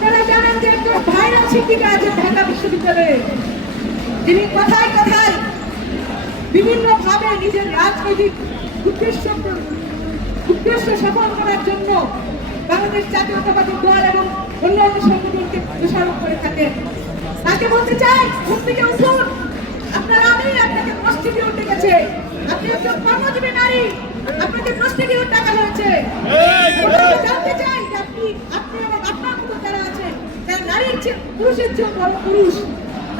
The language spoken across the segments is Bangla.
আপনারা জানেন যে একজন ভাইরাল শিক্ষিকা আছে ঢাকা বিশ্ববিদ্যালয়ে, যিনি কথায় কথায় বিভিন্ন ভাবে নিজের রাজনৈতিক উদ্দেশ্য সফল করার জন্য বাংলাদেশ জাতীয়তাবাদী দল এবং অন্যান্য সংগঠনকে দোষারোপ করে থাকেন। তাকে বলতে চাই, ঘুম থেকে উঠুন। আমি আপনাকে প্রস্টিটিউট ডেকেছে, আপনি একজন কর্মজীবী নারী, আপনাকে প্রস্টিটিউট ডাকা হয়েছে। জানতে চাই যে আপনি এবং আপনার মতো যারা আছে, যারা নারীর চেয়ে পুরুষের চেয়ে বড় পুরুষ,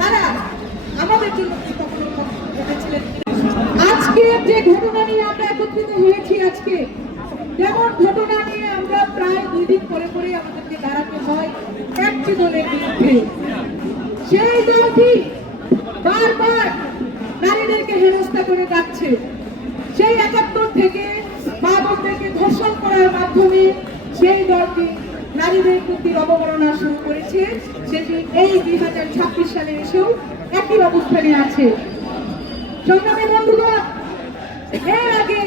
তারা আমাদের জন্য কি কখনো ভেবেছিলেন? আজকে যে ঘটনা নিয়ে আমরা একত্রিত হয়েছি, আজকে যেমন ঘটনা নিয়ে আমরা প্রায় 2 দিন পরে পরে আমাদেরকে দাঁড়াতে হয় একটি দলের বিরুদ্ধে। সেই দলটি বারবার নারীদেরকে হেনস্থা করে যাচ্ছে। সেই 71 থেকে মা বোনদেরকে ধর্ষণ করার মাধ্যমে সেই দলটি নারীদের প্রতি অবমাননা শুরু করেছে। সেটি এই 2026 সালে এসেও একই অবস্থানে আছে। সংগ্রামী বন্ধুরা, এর আগে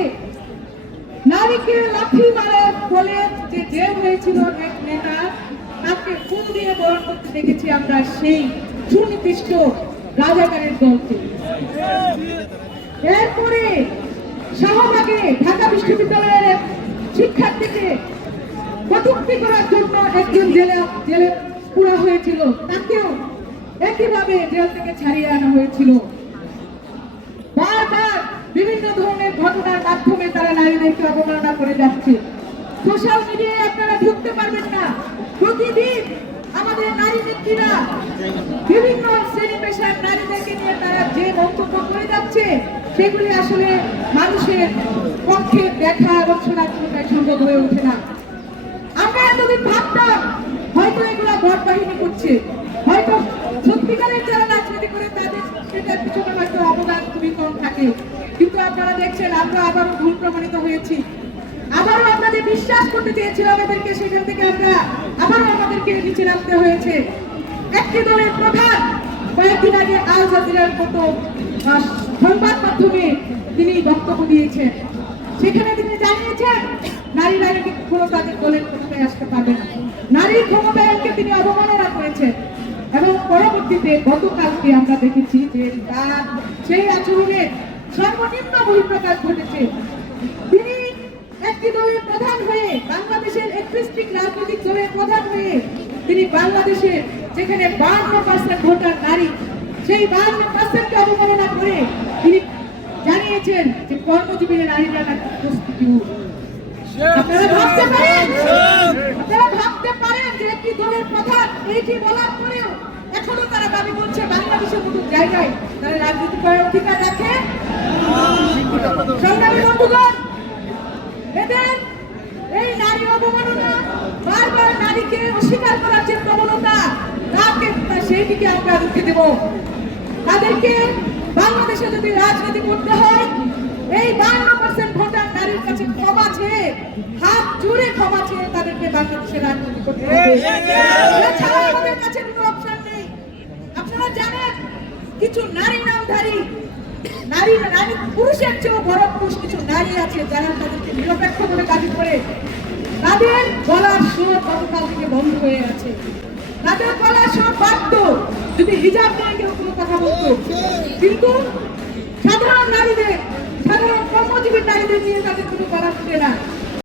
নারীকে লাঠি মারার ফলে যে জেল হয়েছিল এক নেতা, তাকে ফুল দিয়ে বরণ করতে দেখেছি আমরা সেই সুনির্দিষ্ট রাজাকারের দলকে। এরপরে শাহবাগে ঢাকা বিশ্ববিদ্যালয়ের শিক্ষার্থীকে কটূক্তি করার জন্য একজন জেলে পুরা হয়েছিল, তাকেও একইভাবে জেল থেকে ছাড়িয়ে আনা হয়েছিল। বারবার বিভিন্ন ধরনের ঘটনার মাধ্যমে তারা নারীদেরকে অবমাননা করে যাচ্ছে। সোশ্যাল মিডিয়ায় আপনারা ঢুকতে পারবেন না, প্রতিদিন আমাদের নারী নেত্রীরা বিভিন্ন শ্রেণী পেশার নারীদেরকে নিয়ে তারা যে মন্তব্য করে যাচ্ছে, সেগুলি আসলে মানুষের পক্ষে দেখা এবং শোনার কোনোটাই সম্ভব হয়ে ওঠে না। আমরা এতদিন ভাবতাম হয়তো এগুলা ভোট বাহিনী করছে, হয়তো সত্যিকারের যারা রাজনীতি করে তাদের সেটার পিছনে হয়তো অবদান খুবই কম থাকে। কিন্তু আপনারা দেখছেন আমরা আবারও ভুল প্রমাণিত হয়েছি। আবারও আপনাদের বিশ্বাস করতে চেয়েছিলাম এদেরকে, সেখান থেকে আমরা আবারও আমাদেরকে নিচে নামতে হয়েছে। একটি দলের প্রধান কয়েকদিন আগে আল জাজিরার মতো সংবাদ মাধ্যমে তিনি বক্তব্য দিয়েছেন। সেখানে তিনি জানিয়েছেন নারীরা কোনো তাদের দলের ক্ষমতায় আসতে পারবে না, নারীর ক্ষমতায়নকে তিনি অবমাননা করেছেন। এবং পরবর্তীতে গতকালকে আমরা দেখেছি যে তার সেই আচরণের সর্বনিম্ন বহিঃপ্রকাশ ঘটেছে। তিনি একটি দলের প্রধান হয়ে, বাংলাদেশের এক্সট্রিমিস্ট রাজনৈতিক দলের প্রধান হয়ে, তিনি বাংলাদেশের যেখানে 52% ভোটার নারী, সেই 52%কে অবমাননা করে তিনি জানিয়েছেন যে কর্মজীবী নারীরা নাকি প্রস্টিটিউট। আপনারা ভাবতে পারেন যে একটি দলের প্রধান এইটি বলার পরেও এখনো তারা দাবি করছে বাংলাদেশের মতো জায়গায় তারা রাজনীতি করার অধিকার রাখে। সংগ্রামী বন্ধুগণ, এদের এই নারী অবমাননা, বারবার নারীকে অস্বীকার করার যে প্রবণতা, তাকে সেই দিকে আমরা রুখে দেব। তাদেরকে বাংলাদেশে যদি রাজনীতি করতে হয়, এই 52% ভোটার নারীর কাছে ক্ষমা চেয়ে, হাত জুড়ে ক্ষমা চেয়ে তাদেরকে বাংলাদেশে রাজনীতি করতে হবে। এছাড়া আমাদের কাছে কোনো অপশন নেই। আপনারা জানেন কিছু নারী নামধারী নারী পুরুষের চেয়েও বড় পুরুষ কিছু নারী আছে যারা তাদেরকে নিরপেক্ষ বলে দাবি করে। তাদের গলার সুর গতকাল থেকে বন্ধ হয়ে আছে। তাদের গলার সুর বাড়ত যদি হিজাব নিয়ে কেউ কোনো কথা বলতো, কিন্তু সাধারণ নারীদের, সাধারণ কর্মজীবী নারীদের নিয়ে তাদের কোনো গলা শুনে না।